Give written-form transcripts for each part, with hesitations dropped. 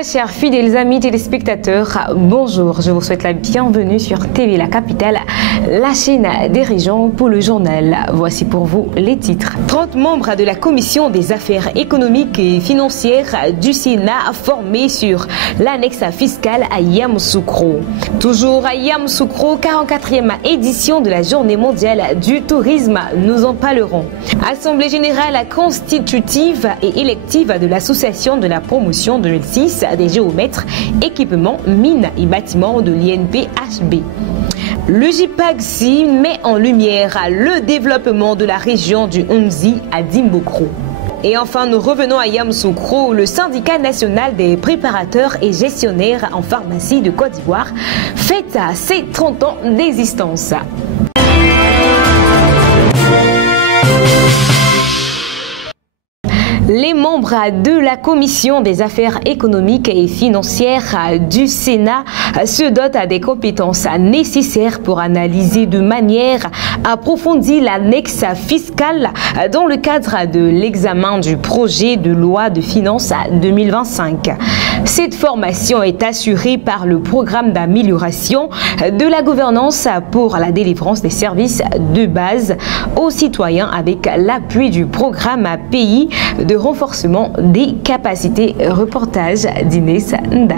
Très chers fidèles amis téléspectateurs, bonjour, je vous souhaite la bienvenue sur TV La Capitale, la chaîne des régions pour le journal. Voici pour vous les titres. 30 membres de la Commission des affaires économiques et financières du Sénat formés sur l'annexe fiscale à Yamoussoukro. Toujours à Yamoussoukro, 44e édition de la Journée mondiale du tourisme, nous en parlerons. Assemblée générale constitutive et élective de l'association de la promotion 2006 des géomètres, équipements, mines et bâtiments de l'INPHB. Le JPAGSI met en lumière le développement de la région du Hunzi à Dimbokro. Et enfin, nous revenons à Yamoussoukro, où le syndicat national des préparateurs et gestionnaires en pharmacie de Côte d'Ivoire fête ses 30 ans d'existence. Les membres de la Commission des affaires économiques et financières du Sénat se dotent des compétences nécessaires pour analyser de manière approfondie l'annexe fiscale dans le cadre de l'examen du projet de loi de finances 2025. Cette formation est assurée par le programme d'amélioration de la gouvernance pour la délivrance des services de base aux citoyens avec l'appui du programme pays de renforcement des capacités. Reportage d'Inès Nda.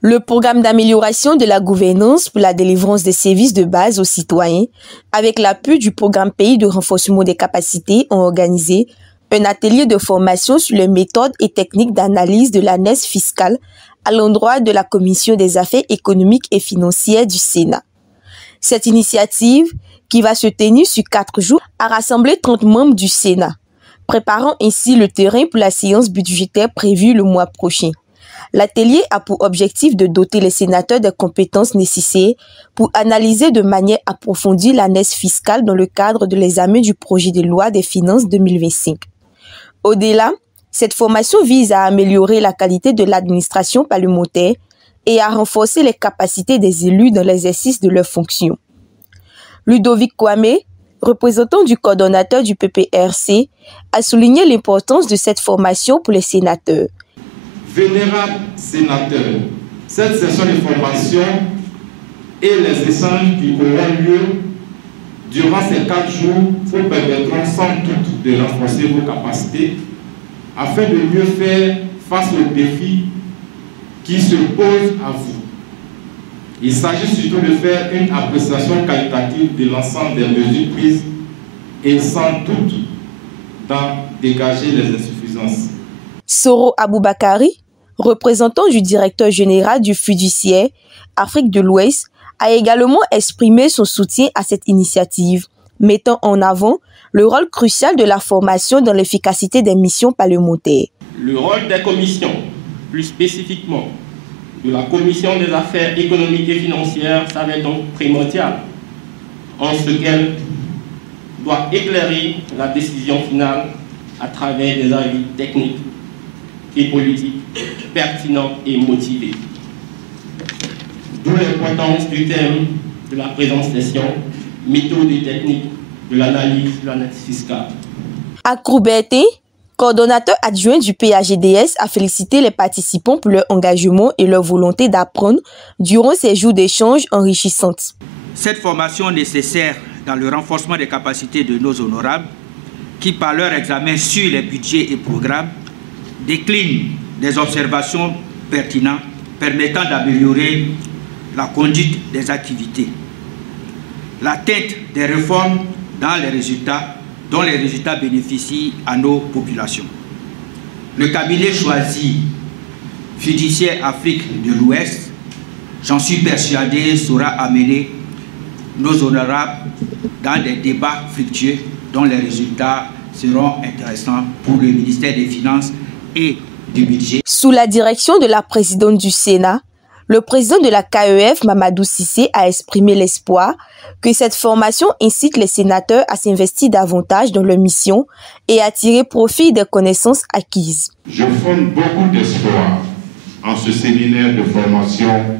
Le programme d'amélioration de la gouvernance pour la délivrance des services de base aux citoyens, avec l'appui du programme pays de renforcement des capacités, ont organisé un atelier de formation sur les méthodes et techniques d'analyse de l'annexe fiscale à l'endroit de la Commission des affaires économiques et financières du Sénat. Cette initiative, qui va se tenir sur 4 jours, a rassemblé 30 membres du Sénat, préparant ainsi le terrain pour la séance budgétaire prévue le mois prochain. L'atelier a pour objectif de doter les sénateurs des compétences nécessaires pour analyser de manière approfondie l'annexe fiscale dans le cadre de l'examen du projet de loi des finances 2025. Au-delà, cette formation vise à améliorer la qualité de l'administration parlementaire et à renforcer les capacités des élus dans l'exercice de leurs fonctions. Ludovic Kwame, représentant du coordonnateur du PPRC, a souligné l'importance de cette formation pour les sénateurs. Vénérables sénateurs, cette session de formation et les échanges qui auront lieu durant ces 4 jours vous permettront sans doute de renforcer vos capacités afin de mieux faire face aux défis qui se posent à vous. Il s'agit surtout de faire une appréciation qualitative de l'ensemble des mesures prises et sans doute d'en dégager les insuffisances. Soro Aboubakari, représentant du directeur général du fiduciaire Afrique de l'Ouest, a également exprimé son soutien à cette initiative, mettant en avant le rôle crucial de la formation dans l'efficacité des missions parlementaires. Le rôle des commissions, plus spécifiquement de la Commission des affaires économiques et financières, s'avère donc primordial, en ce qu'elle doit éclairer la décision finale à travers des avis techniques et politiques pertinents et motivés. D'où l'importance du thème de la présente session, méthode et technique de l'analyse de l'annexe fiscale. Akrouberté, coordonnateur adjoint du PAGDS, a félicité les participants pour leur engagement et leur volonté d'apprendre durant ces jours d'échanges enrichissantes. Cette formation nécessaire dans le renforcement des capacités de nos honorables, qui par leur examen sur les budgets et programmes, déclinent des observations pertinentes permettant d'améliorer la conduite des activités, l'atteinte des réformes dans les résultats, dont les résultats bénéficient à nos populations. Le cabinet choisi, Fiduciaire Afrique de l'Ouest, j'en suis persuadé, saura amener nos honorables dans des débats fructueux dont les résultats seront intéressants pour le ministère des Finances et du Budget. Sous la direction de la présidente du Sénat, le président de la KEF, Mamadou Cissé, a exprimé l'espoir que cette formation incite les sénateurs à s'investir davantage dans leur mission et à tirer profit des connaissances acquises. Je fonde beaucoup d'espoir en ce séminaire de formation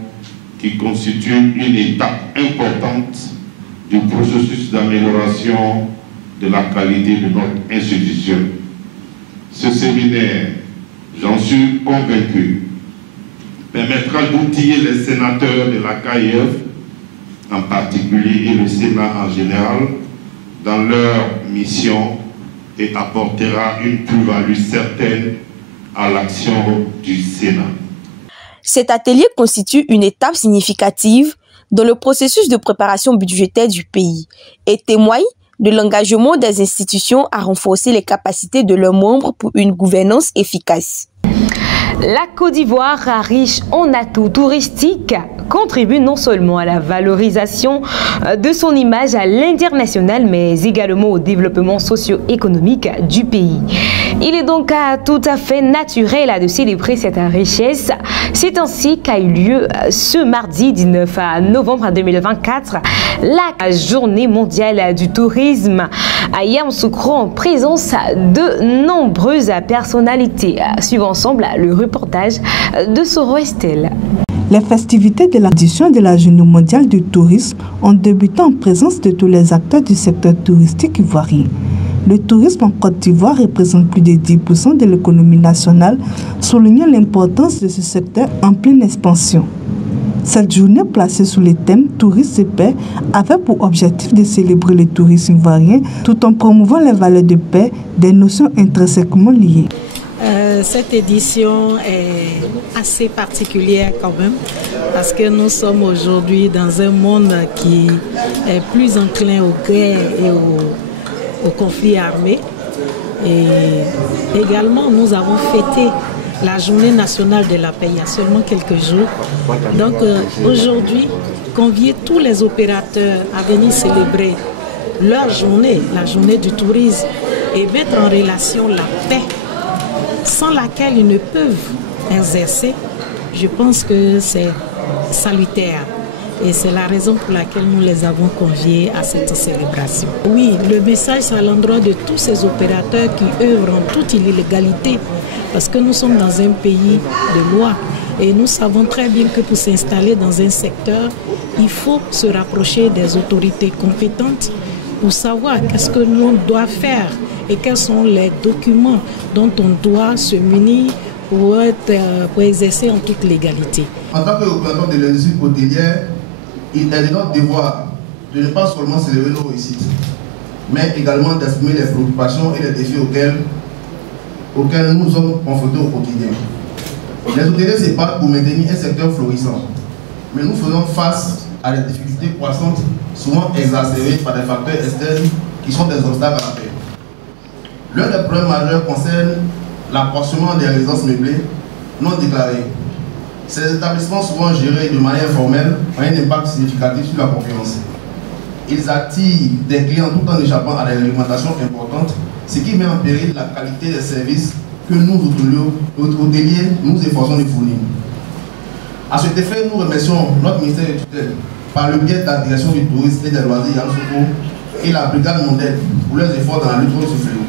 qui constitue une étape importante du processus d'amélioration de la qualité de notre institution. Ce séminaire, j'en suis convaincu, permettra d'outiller les sénateurs de la KIF en particulier et le Sénat en général dans leur mission et apportera une plus-value certaine à l'action du Sénat. Cet atelier constitue une étape significative dans le processus de préparation budgétaire du pays et témoigne de l'engagement des institutions à renforcer les capacités de leurs membres pour une gouvernance efficace. La Côte d'Ivoire, riche en atouts touristiques, contribue non seulement à la valorisation de son image à l'international, mais également au développement socio-économique du pays. Il est donc tout à fait naturel de célébrer cette richesse. C'est ainsi qu'a eu lieu ce mardi 19 novembre 2024 la journée mondiale du tourisme à Yamoussoukro en présence de nombreuses personnalités. Suivons ensemble le reportage de Soro Estelle. Les festivités de l'édition de la Journée mondiale du tourisme ont débuté en présence de tous les acteurs du secteur touristique ivoirien. Le tourisme en Côte d'Ivoire représente plus de 10% de l'économie nationale, soulignant l'importance de ce secteur en pleine expansion. Cette journée placée sous le thème Tourisme et paix avait pour objectif de célébrer le tourisme ivoirien tout en promouvant les valeurs de paix, des notions intrinsèquement liées. Cette édition est assez particulière quand même parce que nous sommes aujourd'hui dans un monde qui est plus enclin aux guerres et aux conflits armés. Et également, nous avons fêté la journée nationale de la paix il y a seulement quelques jours. Donc aujourd'hui, convier tous les opérateurs à venir célébrer leur journée, la journée du tourisme, et mettre en relation la paix sans laquelle ils ne peuvent exercer, je pense que c'est salutaire. Et c'est la raison pour laquelle nous les avons conviés à cette célébration. Oui, le message c'est à l'endroit de tous ces opérateurs qui œuvrent en toute illégalité, parce que nous sommes dans un pays de loi. Et nous savons très bien que pour s'installer dans un secteur, il faut se rapprocher des autorités compétentes pour savoir qu'est-ce que l'on doit faire et quels sont les documents dont on doit se munir pour exercer en toute légalité. En tant que représentant de l'industrie hôtelière, il est de notre devoir de ne pas seulement célébrer nos réussites, mais également d'exprimer les préoccupations et les défis auxquels nous sommes confrontés au quotidien. Les hôteliers se battent pour maintenir un secteur florissant, mais nous faisons face à des difficultés croissantes, souvent exacerbées par des facteurs externes qui sont des obstacles à la paix. L'un des problèmes majeurs concerne l'accroissement des résidences meublées non déclarées. Ces établissements, souvent gérés de manière informelle, ont un impact significatif sur la concurrence. Ils attirent des clients tout en échappant à des réglementations importantes, ce qui met en péril la qualité des services que nous, hôteliers, nous efforçons de fournir. À cet effet, nous remercions notre ministère de tutelle, par le biais de la direction du tourisme et des loisirs Yamoussoukro et la brigade mondaine pour leurs efforts dans la lutte contre ce fléau.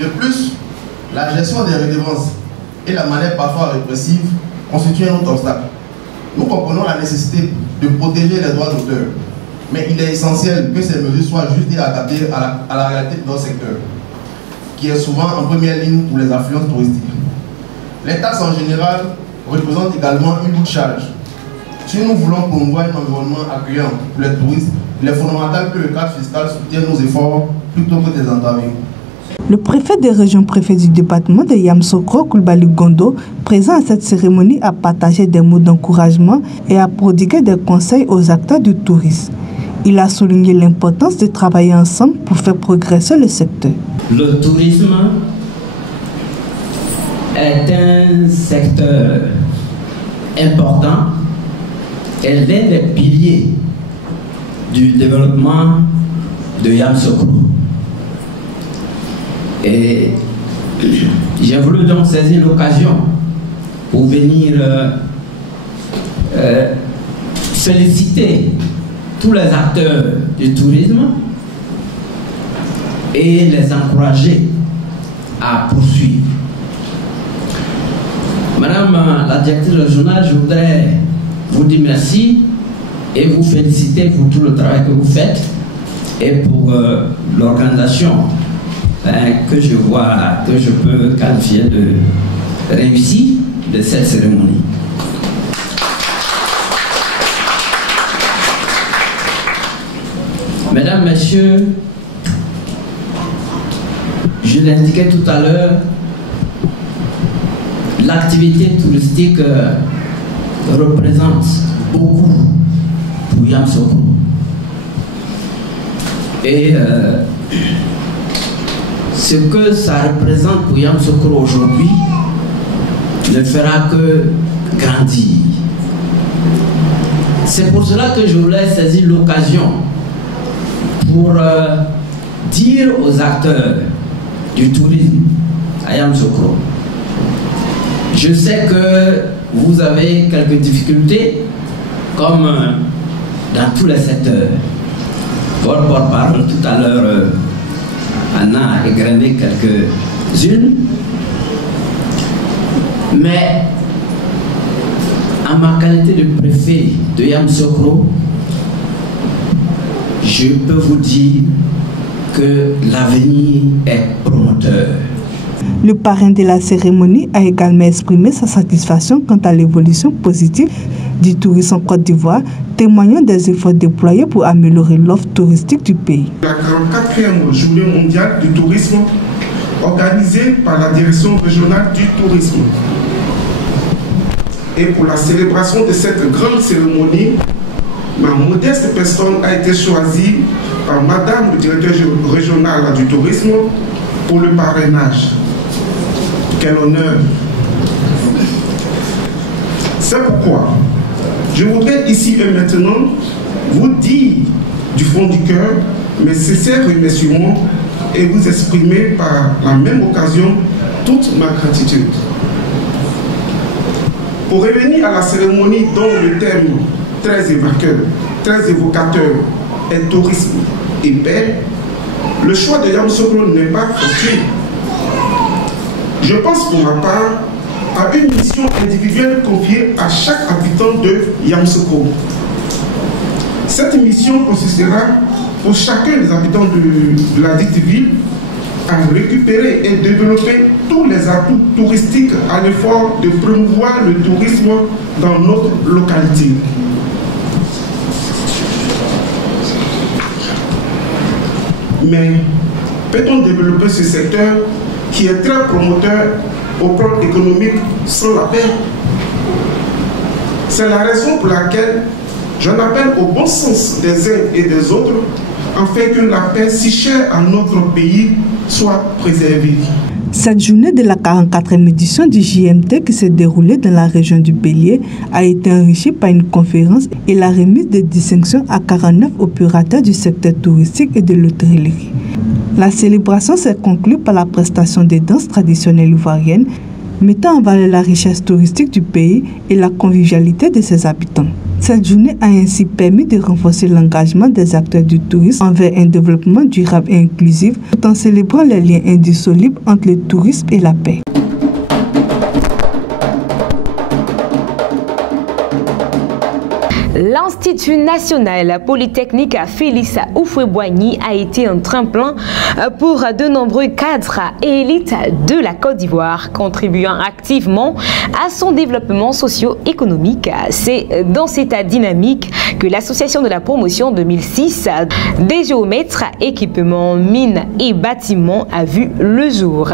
De plus, la gestion des redevances et la manière parfois répressive constituent un autre obstacle. Nous comprenons la nécessité de protéger les droits d'auteur, mais il est essentiel que ces mesures soient justes et adaptées à la réalité de notre secteur, qui est souvent en première ligne pour les affluences touristiques. Les taxes en général représentent également une lourde charge. Si nous voulons promouvoir un environnement accueillant pour les touristes, il est fondamental que le cadre fiscal soutienne nos efforts plutôt que des entraver. Le préfet des régions préfet du département de Yamoussoukro, Coulibaly Gondo, présent à cette cérémonie, a partagé des mots d'encouragement et a prodigué des conseils aux acteurs du tourisme. Il a souligné l'importance de travailler ensemble pour faire progresser le secteur. Le tourisme est un secteur important et l'un des piliers du développement de Yamoussoukro. Et j'ai voulu donc saisir l'occasion pour venir féliciter tous les acteurs du tourisme et les encourager à poursuivre. Madame la directrice régionale, je voudrais vous dire merci et vous féliciter pour tout le travail que vous faites et pour l'organisation que je vois, que je peux qualifier de réussie de cette cérémonie. Mesdames, Messieurs, je l'indiquais tout à l'heure, l'activité touristique représente beaucoup pour Yamoussoukro. Et ce que ça représente pour Yamoussoukro aujourd'hui ne fera que grandir. C'est pour cela que je voulais saisir l'occasion pour dire aux acteurs du tourisme à Yamoussoukro, je sais que vous avez quelques difficultés, comme dans tous les secteurs. Votre porte-parole tout à l'heure, Anna a égrené quelques-unes, mais en ma qualité de préfet de Yamoussoukro, je peux vous dire que l'avenir est promoteur. Le parrain de la cérémonie a également exprimé sa satisfaction quant à l'évolution positive du tourisme en Côte d'Ivoire, témoignant des efforts déployés pour améliorer l'offre touristique du pays. La 44e journée mondiale du tourisme organisée par la direction régionale du tourisme. Et pour la célébration de cette grande cérémonie, ma modeste personne a été choisie par Madame le directeur régional du tourisme pour le parrainage. Quel honneur! C'est pourquoi je voudrais ici et maintenant vous dire du fond du cœur mes sincères remerciements et vous exprimer par la même occasion toute ma gratitude. Pour revenir à la cérémonie dont le thème très évocateur est tourisme et paix, le choix de Yamoussoukro n'est pas fortuit. Je pense pour ma part à une mission individuelle confiée à chaque habitant de Yamoussoukro. Cette mission consistera pour chacun des habitants de la dite ville à récupérer et développer tous les atouts touristiques à l'effort de promouvoir le tourisme dans notre localité. Mais peut-on développer ce secteur qui est très promoteur au plan économique sans la paix? C'est la raison pour laquelle j'en appelle au bon sens des uns et des autres afin que la paix si chère à notre pays soit préservée. Cette journée de la 44e édition du JMT qui s'est déroulée dans la région du Bélier a été enrichie par une conférence et la remise de distinctions à 49 opérateurs du secteur touristique et de l'hôtellerie. La célébration s'est conclue par la prestation des danses traditionnelles ivoiriennes, mettant en valeur la richesse touristique du pays et la convivialité de ses habitants. Cette journée a ainsi permis de renforcer l'engagement des acteurs du tourisme envers un développement durable et inclusif, tout en célébrant les liens indissolubles entre le tourisme et la paix. L'Institut national polytechnique Félix Houphouët-Boigny a été un tremplin pour de nombreux cadres et élites de la Côte d'Ivoire, contribuant activement à son développement socio-économique. C'est dans cette dynamique que l'Association de la promotion 2006 des géomètres, équipements, mines et bâtiments a vu le jour.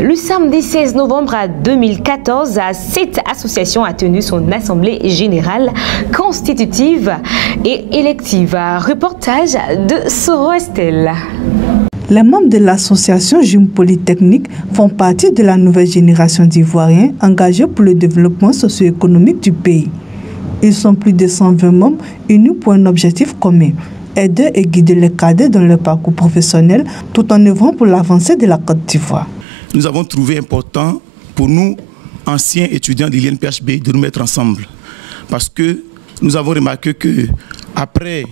Le samedi 16 novembre 2014, cette association a tenu son assemblée générale constitutive et élective. Reportage de Soro Estelle. Les membres de l'association Gym Polytechnique font partie de la nouvelle génération d'Ivoiriens engagés pour le développement socio-économique du pays. Ils sont plus de 120 membres unis pour un objectif commun, aider et guider les cadets dans leur parcours professionnel tout en œuvrant pour l'avancée de la Côte d'Ivoire. Nous avons trouvé important pour nous, anciens étudiants de l'INPHB, de nous mettre ensemble. Parce que nous avons remarqué qu'après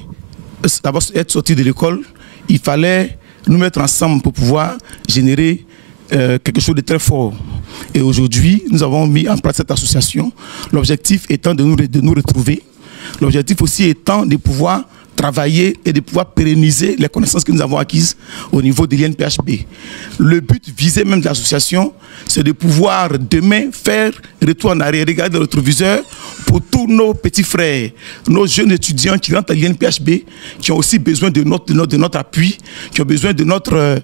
être sortis de l'école, il fallait nous mettre ensemble pour pouvoir générer quelque chose de très fort. Et aujourd'hui, nous avons mis en place cette association. L'objectif étant de nous retrouver. L'objectif aussi étant de pouvoir travailler et de pouvoir pérenniser les connaissances que nous avons acquises au niveau de l'INPHB. Le but visé même de l'association, c'est de pouvoir demain faire retour en arrière, regarder le rétroviseur pour tous nos petits frères, nos jeunes étudiants qui rentrent à l'INPHB, qui ont aussi besoin de notre appui, qui ont besoin de notre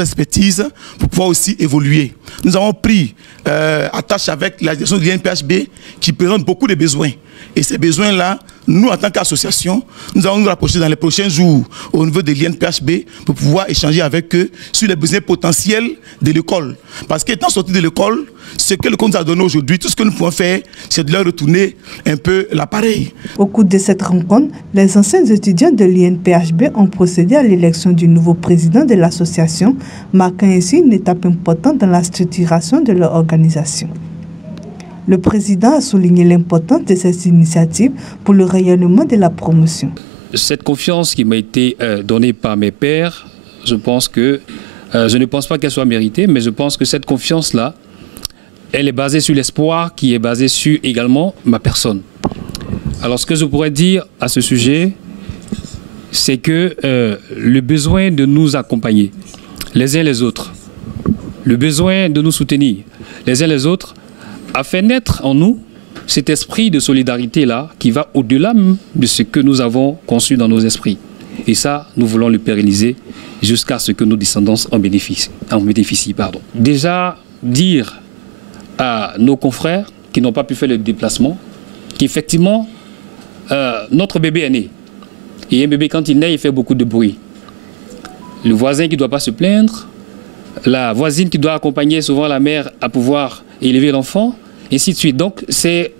expertise pour pouvoir aussi évoluer. Nous avons pris attache avec la direction de l'INPHB qui présente beaucoup de besoins. Et ces besoins-là, nous, en tant qu'association, nous allons nous rapprocher dans les prochains jours au niveau de l'INPHB pour pouvoir échanger avec eux sur les besoins potentiels de l'école. Parce qu'étant sortis de l'école, ce que l'école nous a donné aujourd'hui, tout ce que nous pouvons faire, c'est de leur retourner un peu l'appareil. Au cours de cette rencontre, les anciens étudiants de l'INPHB ont procédé à l'élection du nouveau président de l'association, marquant ainsi une étape importante dans la structuration de leur organisation. Le président a souligné l'importance de cette initiative pour le rayonnement de la promotion. Cette confiance qui m'a été donnée par mes pairs, je pense que, je ne pense pas qu'elle soit méritée, mais je pense que cette confiance-là, elle est basée sur l'espoir qui est basé sur également ma personne. Alors ce que je pourrais dire à ce sujet, c'est que le besoin de nous accompagner les uns les autres, le besoin de nous soutenir les uns les autres, a fait naître en nous cet esprit de solidarité-là qui va au-delà de ce que nous avons conçu dans nos esprits. Et ça, nous voulons le pérenniser jusqu'à ce que nos descendants en bénéficient. Déjà, dire à nos confrères qui n'ont pas pu faire le déplacement qu'effectivement, notre bébé est né. Et un bébé, quand il naît, il fait beaucoup de bruit. Le voisin qui ne doit pas se plaindre, la voisine qui doit accompagner souvent la mère à pouvoir élever l'enfant, et ainsi de suite. Donc, c'est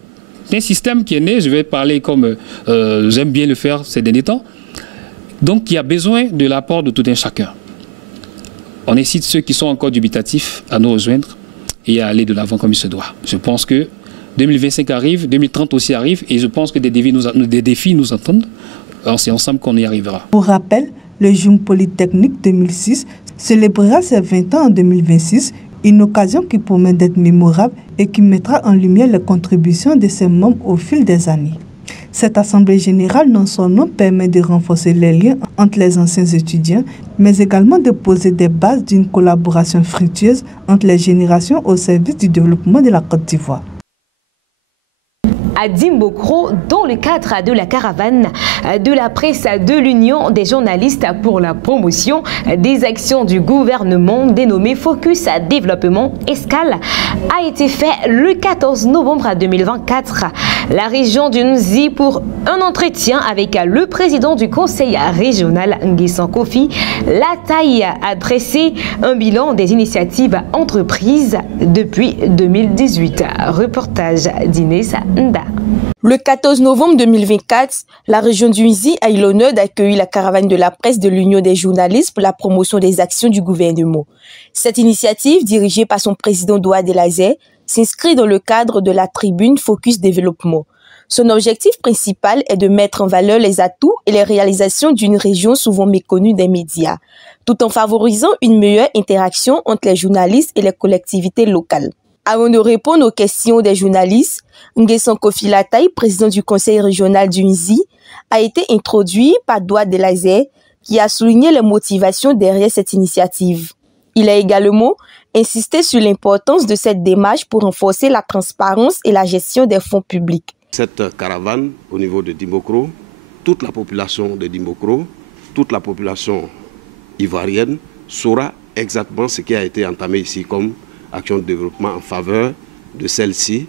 un système qui est né, je vais parler comme j'aime bien le faire ces derniers temps. Donc, il y a besoin de l'apport de tout un chacun. On incite ceux qui sont encore dubitatifs à nous rejoindre et à aller de l'avant comme il se doit. Je pense que 2025 arrive, 2030 aussi arrive, et je pense que des défis nous attendent. C'est ensemble qu'on y arrivera. Pour rappel, le Jum Polytechnique 2006 célébrera ses 20 ans en 2026, une occasion qui promet d'être mémorable et qui mettra en lumière les contributions de ses membres au fil des années. Cette assemblée générale, non seulement permet de renforcer les liens entre les anciens étudiants, mais également de poser des bases d'une collaboration fructueuse entre les générations au service du développement de la Côte d'Ivoire. À Dimbokro, dans le cadre de la caravane de la presse de l'Union des journalistes pour la promotion des actions du gouvernement dénommé Focus Développement Escale, a été fait le 14 novembre 2024. La région du Nzi pour un entretien avec le président du conseil régional Nguessan Kofi Lataï a dressé un bilan des initiatives entreprises depuis 2018. Reportage d'Inès Nda. Le 14 novembre 2024, la région du Nzi a eu l'honneur d'accueillir la caravane de la presse de l'Union des journalistes pour la promotion des actions du gouvernement. Cette initiative, dirigée par son président Doua Delazé, s'inscrit dans le cadre de la tribune Focus Développement. Son objectif principal est de mettre en valeur les atouts et les réalisations d'une région souvent méconnue des médias, tout en favorisant une meilleure interaction entre les journalistes et les collectivités locales. Avant de répondre aux questions des journalistes, Nguessan Kofi Lataï, président du conseil régional du Nzi, a été introduit par Doua Delazé, qui a souligné les motivations derrière cette initiative. Il a également insisté sur l'importance de cette démarche pour renforcer la transparence et la gestion des fonds publics. Cette caravane au niveau de Dimbokro, toute la population de Dimbokro, toute la population ivoirienne saura exactement ce qui a été entamé ici comme action de développement en faveur de celle-ci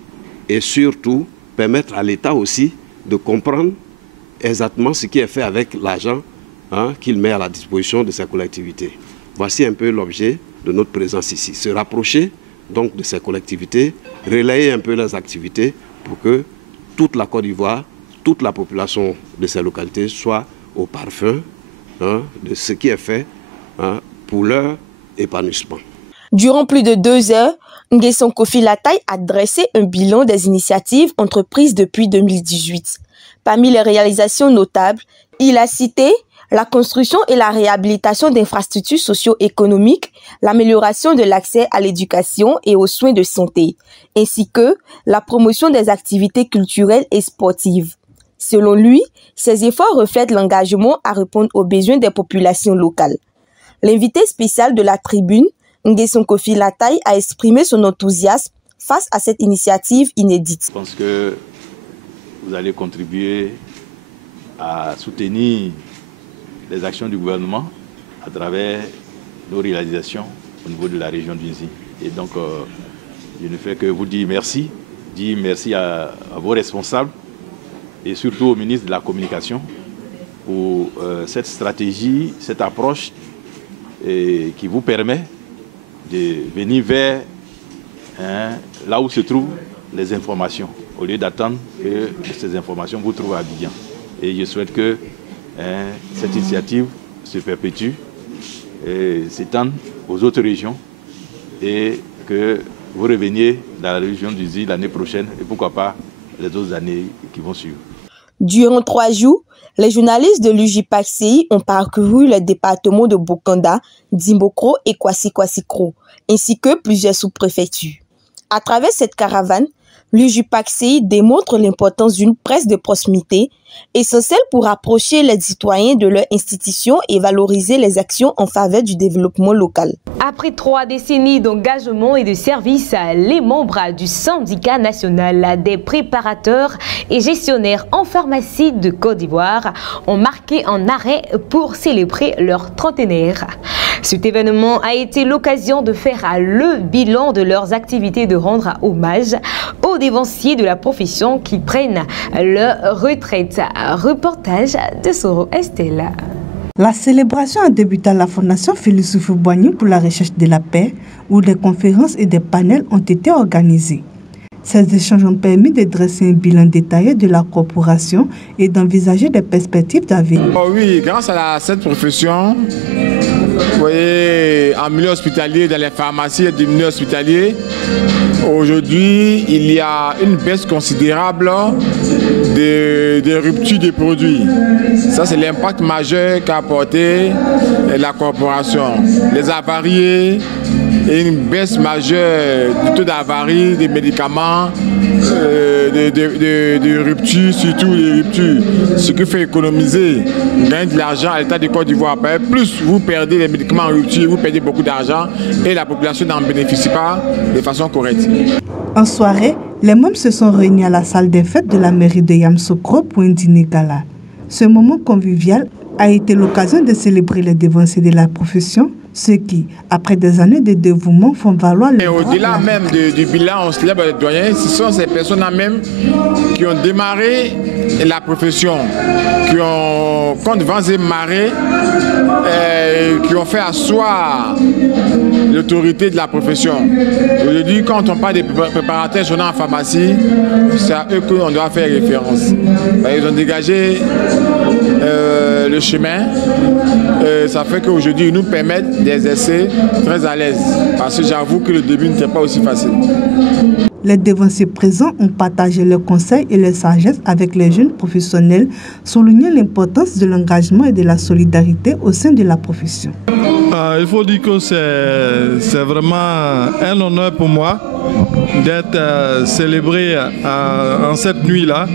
et surtout permettre à l'État aussi de comprendre exactement ce qui est fait avec l'argent qu'il met à la disposition de sa collectivité. Voici un peu l'objet de notre présence ici. Se rapprocher donc de ces collectivités, relayer un peu leurs activités pour que toute la Côte d'Ivoire, toute la population de ces localités soit au parfum de ce qui est fait pour leur épanouissement. Durant plus de 2 heures, Nguessan Kofi Lataï a dressé un bilan des initiatives entreprises depuis 2018. Parmi les réalisations notables, il a cité la construction et la réhabilitation d'infrastructures socio-économiques, l'amélioration de l'accès à l'éducation et aux soins de santé, ainsi que la promotion des activités culturelles et sportives. Selon lui, ces efforts reflètent l'engagement à répondre aux besoins des populations locales. L'invité spécial de la tribune, Nguesson Kofi Lataye, a exprimé son enthousiasme face à cette initiative inédite. Je pense que vous allez contribuer à soutenir les actions du gouvernement à travers nos réalisations au niveau de la région d'Unzi. Et donc, je ne fais que vous dire merci à vos responsables et surtout au ministre de la Communication pour cette stratégie, cette approche qui vous permet de venir vers là où se trouvent les informations, au lieu d'attendre que ces informations vous trouvent à Abidjan. Et je souhaite que cette initiative se perpétue et s'étende aux autres régions et que vous reveniez dans la région d'Unzi l'année prochaine et pourquoi pas les autres années qui vont suivre. Durant 3 jours, les journalistes de l'UJPACCI ont parcouru les départements de Bokanda, Dimbokro et Kwasi-Kwasi-Kro, ainsi que plusieurs sous-préfectures. À travers cette caravane, l'UJPACCI démontre l'importance d'une presse de proximité, essentielle pour rapprocher les citoyens de leurs institutions et valoriser les actions en faveur du développement local. Après 3 décennies d'engagement et de service, les membres du syndicat national des préparateurs et gestionnaires en pharmacie de Côte d'Ivoire ont marqué un arrêt pour célébrer leur trentenaire. Cet événement a été l'occasion de faire le bilan de leurs activités et de rendre hommage aux dévanciers de la profession qui prennent leur retraite. Reportage de Soro Estella. La célébration a débuté à la Fondation Félix Houphouët-Boigny pour la recherche de la paix, où des conférences et des panels ont été organisés. Ces échanges ont permis de dresser un bilan détaillé de la corporation et d'envisager des perspectives d'avenir. Oh oui, grâce à cette profession, vous voyez, en milieu hospitalier, dans les pharmacies et des milieux hospitaliers, aujourd'hui, il y a une baisse considérable des ruptures de produits. Ça, c'est l'impact majeur qu'a apporté la corporation. Les avariés et une baisse majeure du taux d'avarie des médicaments, de ruptures, surtout les ruptures. Ce qui fait économiser, gagner de l'argent à l'État de Côte d'Ivoire. Plus vous perdez les médicaments en rupture, vous perdez beaucoup d'argent et la population n'en bénéficie pas de façon correcte. En soirée, les membres se sont réunis à la salle des fêtes de la mairie de Yamoussoukro pour un dîner gala. Ce moment convivial a été l'occasion de célébrer les dévanciers de la profession, ceux qui, après des années de dévouement, font valoir le droit. Au-delà même du bilan, on célèbre les doyens, ce sont ces personnes-là même qui ont démarré la profession, qui ont, quand vents et marées, qui ont fait asseoir l'autorité de la profession. Aujourd'hui, quand on parle des préparateurs journaux en pharmacie, c'est à eux qu'on doit faire référence. Ils ont dégagé le chemin. Ça fait qu'aujourd'hui, ils nous permettent d'exercer très à l'aise. Parce que j'avoue que le début n'était pas aussi facile. Les dévanciers présents ont partagé leurs conseils et leurs sagesses avec les jeunes professionnels, soulignant l'importance de l'engagement et de la solidarité au sein de la profession. Il faut dire que c'est vraiment un honneur pour moi d'être célébré en cette nuit-là.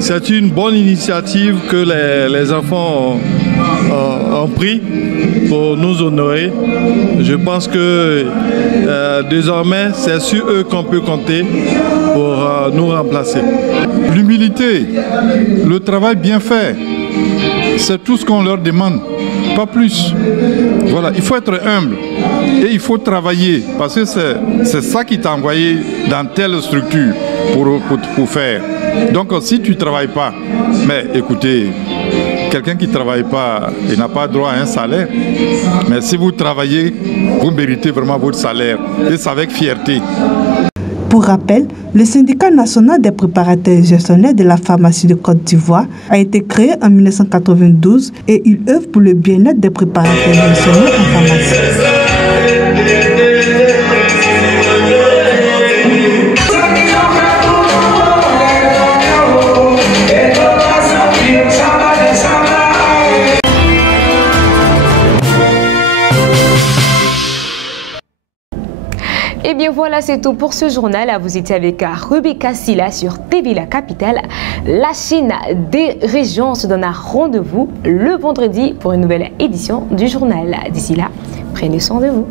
C'est une bonne initiative que les enfants ont pris pour nous honorer. Je pense que désormais, c'est sur eux qu'on peut compter pour nous remplacer. L'humilité, le travail bien fait, c'est tout ce qu'on leur demande, pas plus. Voilà, il faut être humble et il faut travailler parce que c'est ça qui t'a envoyé dans telle structure pour faire. Donc si tu ne travailles pas, mais écoutez, quelqu'un qui ne travaille pas, il n'a pas droit à un salaire. Mais si vous travaillez, vous méritez vraiment votre salaire et c'est avec fierté. Pour rappel, le syndicat national des préparateurs et gestionnaires de la pharmacie de Côte d'Ivoire a été créé en 1992 et il œuvre pour le bien-être des préparateurs et gestionnaires en pharmacie. Eh bien voilà, c'est tout pour ce journal. Vous étiez avec Rebecca Silla sur TV La Capitale, la chaîne des régions. On se donne un rendez-vous le vendredi pour une nouvelle édition du journal. D'ici là, prenez soin de vous.